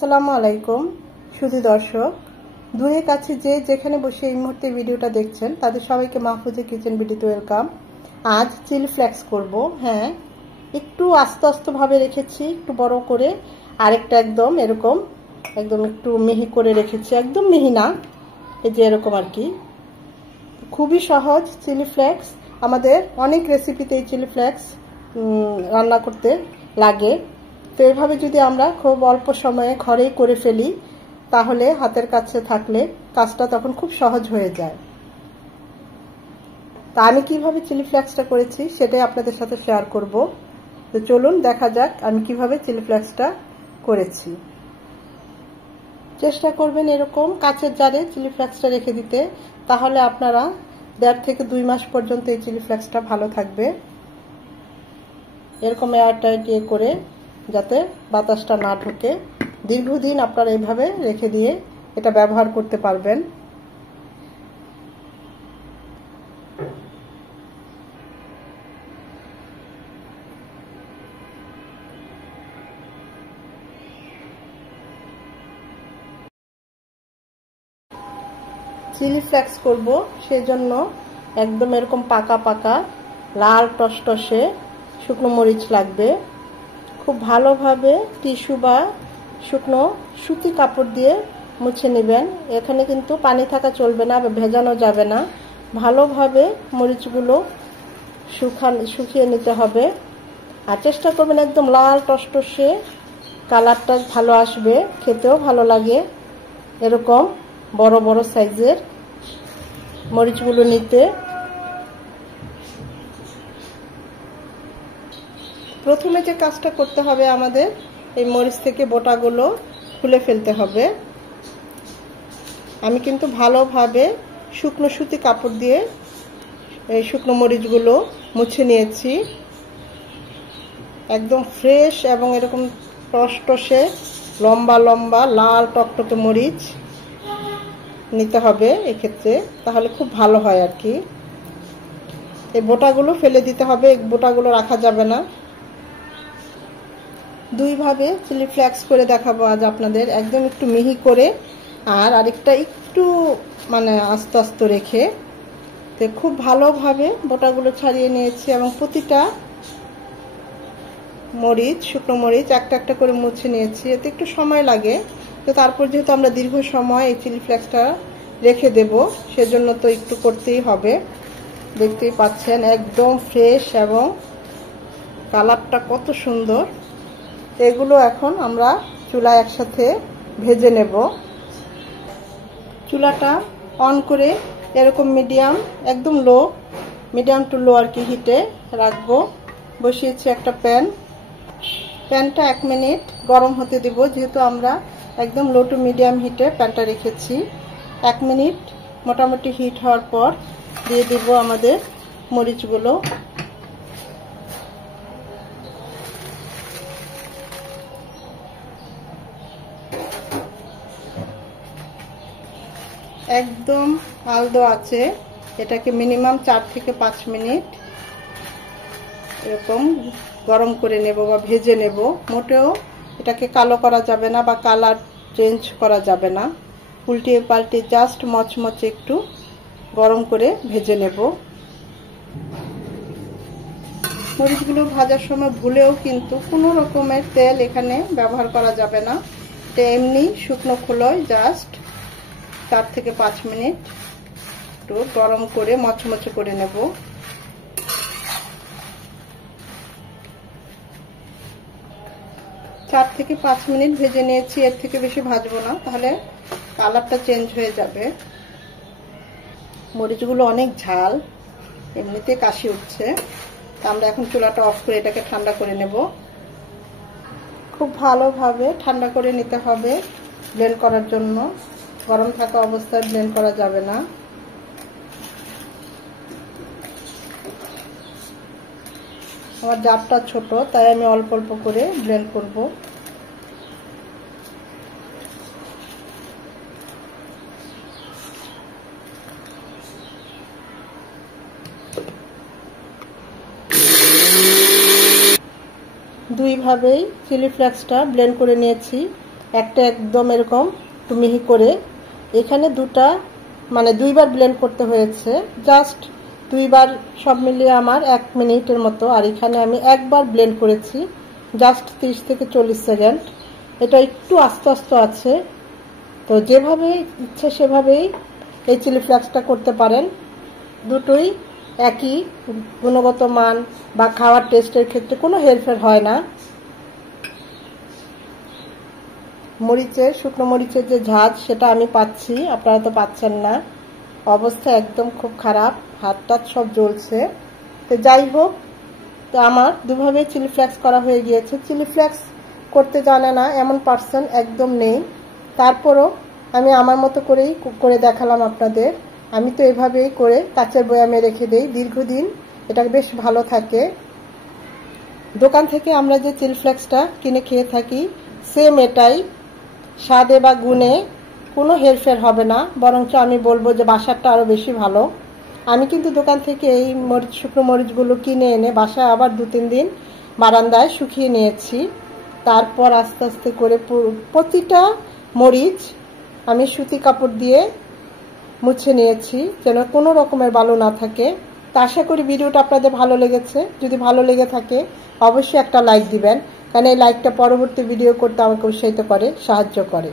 আসসালামু আলাইকুম সুধী দর্শক, দূরে কাছে যে যেখানে বসে এই মুহূর্তে ভিডিওটা দেখছেন তাদের সবাইকে মাহফুজা কিচেন ভিডিওতে ওয়েলকাম। আজ চিলি ফ্লেক্স করব। হ্যাঁ, একটু আস্তে আস্তে ভাবে রেখেছি, একটু বড় করে, আরেকটা একদম এরকম একদম একটু মিহি করে রেখেছি, একদম মিহি না, এই যে এরকম আর কি। খুবই সহজ চিলি ফ্লেক্স। আমাদের অনেক রেসিপিতে এই চিলি ফ্লেক্স রান্না করতে লাগে। তো এইভাবে যদি আমরা খুব অল্প সময়ে ঘরেই করে ফেলি তাহলে হাতের কাছে থাকলে কাজটা তখন খুব সহজ হয়ে যায়। তা আমি কিভাবে চিলি ফ্লেক্সটা করেছি সেটাই আপনাদের সাথে শেয়ার করব। তো চলুন দেখা যাক আমি কিভাবে চিলি ফ্লেক্সটা করেছি। চেষ্টা করবেন এরকম কাচের জারে চিলি ফ্লেক্সটা রেখে দিতে, তাহলে আপনারা 1.5 থেকে 2 মাস পর্যন্ত এই চিলি ফ্লেক্সটা ভালো থাকবে। এরকম এয়ারটাইট করে যাতে বাতাসটা না ঢোকে, দীর্ঘদিন আপনারা এইভাবে রেখে দিয়ে এটা ব্যবহার করতে পারবেন। চিলি ফ্লেক্স করব সেই জন্য একদম এরকম পাকা পাকা লাল টসটসে শুকনো মরিচ লাগবে। খুব ভালোভাবে টিস্যু বা শুকনো সুতি কাপড় দিয়ে মুছে নেবেন। এখানে কিন্তু পানি থাকা চলবে না বা ভেজানো যাবে না। ভালোভাবে মরিচগুলো শুকিয়ে নিতে হবে। আর চেষ্টা করবেন একদম লাল টসটসে, কালারটা ভালো আসবে, খেতেও ভালো লাগে। এরকম বড় বড় সাইজের মরিচগুলো নিতে। প্রথমে যে কাজটা করতে হবে আমাদের, এই মরিচ থেকে বোটাগুলো খুলে ফেলতে হবে। আমি কিন্তু ভালোভাবে শুকনো সুতি কাপড় দিয়ে এই শুকনো মরিচগুলো মুছে নিয়েছি। একদম ফ্রেশ এবং এরকম টসটসে লম্বা লম্বা লাল টকটকে মরিচ নিতে হবে এক্ষেত্রে, তাহলে খুব ভালো হয় আর কি। এই বোটাগুলো ফেলে দিতে হবে, এই বোটাগুলো রাখা যাবে না। দুইভাবে চিলি ফ্লেক্স করে দেখাবো আজ আপনাদের, একদম একটু মিহি করে আর আরেকটা একটু মানে আস্তে আস্তে রেখে। তো খুব ভালোভাবে বোটাগুলো ছাড়িয়ে নিয়েছি এবং প্রতিটা মরিচ শুকনো মরিচ একটা একটা করে মুছে নিয়েছি। এতে একটু সময় লাগে, তো তারপর যেহেতু আমরা দীর্ঘ সময় এই চিলি ফ্লেক্সটা রেখে দেব সেজন্য তো একটু করতেই হবে। দেখতেই পাচ্ছেন একদম ফ্রেশ এবং কালারটা কত সুন্দর। এগুলো এখন আমরা চুলায় একসাথে ভেজে নেব। চুলাটা অন করে এরকম মিডিয়াম একদম লো, মিডিয়াম টু লো আর কি হিটে রাখবো। বসিয়েছি একটা প্যানটা 1 মিনিট গরম হতে দেব, যেহেতু আমরা একদম লো টু মিডিয়াম হিটে প্যানটা রেখেছি। 1 মিনিট মোটামুটি হিট হওয়ার পর দিয়ে দেব আমাদের মরিচগুলো। একদম আলদো আছে, এটাকে মিনিমাম 4 থেকে 5 মিনিট এরকম গরম করে নেব বা ভেজে নেব। মোটেও এটাকে কালো করা যাবে না বা কালার চেঞ্জ করা যাবে না, উল্টিয়ে পাল্টে জাস্ট মচমচে একটু গরম করে ভেজে নেব। মরিচগুলো ভাজার সময় ভুলেও কিন্তু কোনো রকমের তেল এখানে ব্যবহার করা যাবে না। এটা এমনি শুকনো খোলায় জাস্ট 4 থেকে 5 মিনিট একটু গরম করে মচমচে করে নেব। চার থেকে 5 মিনিট ভেজে নিয়েছি, এর থেকে বেশি ভাজবো না, তাহলে কালারটা চেঞ্জ হয়ে যাবে। মরিচগুলো অনেক ঝাল, এমনিতে কাশি উঠছে। আমরা এখন চুলাটা অফ করে এটাকে ঠান্ডা করে নেব। খুব ভালোভাবে ঠান্ডা করে নিতে হবে ব্লেন্ড করার জন্য, গরম থাকা অবস্থায় ব্লেন্ড করা যাবে না। আমার জারটা ছোট, তাই আমি অল্প অল্প করে ব্লেন্ড করব। দুইভাবেই চিলি ফ্লেক্সটা ব্লেন্ড করে নিয়েছি। একটা একদম এরকম একটু মিহি করে। এখানে দুইবার ব্লেন্ড করতে হয়েছে, জাস্ট দুইবার, সব মিলিয়ে আমার 1 মিনিটের মতো। আর এখানে আমি একবার ব্লেন্ড করেছি, জাস্ট 30 থেকে 40 সেকেন্ড। এটা একটু আস্তে আস্তে আছে, তো যেভাবে ইচ্ছে সেভাবেই এই চিলি ফ্লেক্সটা করতে পারেন। দুটোই একই গুণগত মান বা খাওয়ার টেস্টের ক্ষেত্রে কোনো হেরফের হয় না। শুকনো মরিচের যে ঝাঁজ সেটা আমি পাচ্ছি, আপনারা তো পাচ্ছেন না। অবস্থা একদম খুব খারাপ, হাত টাত সব জ্বলছে। তো যাই হোক, তো আমার দুভাবে চিলি ফ্লেক্স করা হয়ে গিয়েছে। চিলি ফ্লেক্স করতে জানে না এমন পার্সন একদম নেই, তারপরও আমি আমার মতো করেই করে দেখালাম আপনাদের। আমি তো এভাবেই করে কাঁচের বয়ামে রেখে দেই, দীর্ঘদিন এটা বেশ ভালো থাকে। দোকান থেকে আমরা যে চিলি ফ্লেক্সটা কিনে খেয়ে থাকি সেম এটাই, স্বাদে বা গুণে কোনো হেরফের হবে না, বরঞ্চ আমি বলবো যে বাসারটা আরও বেশি ভালো। আমি কিন্তু দোকান থেকে এই শুকনো মরিচগুলো কিনে এনে বাসায় আবার 2-3 দিন বারান্দায় শুকিয়ে নিয়েছি। তারপর আস্তে আস্তে করে প্রতিটা মরিচ আমি সুতি কাপড় দিয়ে মুছে নিয়েছি, যেন কোনো রকমের বালু না থাকে। তা আশা করি ভিডিওটা আপনাদের ভালো লেগেছে। যদি ভালো লেগে থাকে অবশ্যই একটা লাইক দিবেন, কারণ এই লাইকটা পরবর্তী ভিডিও করতে আমাকে উৎসাহিত করে, সাহায্য করে।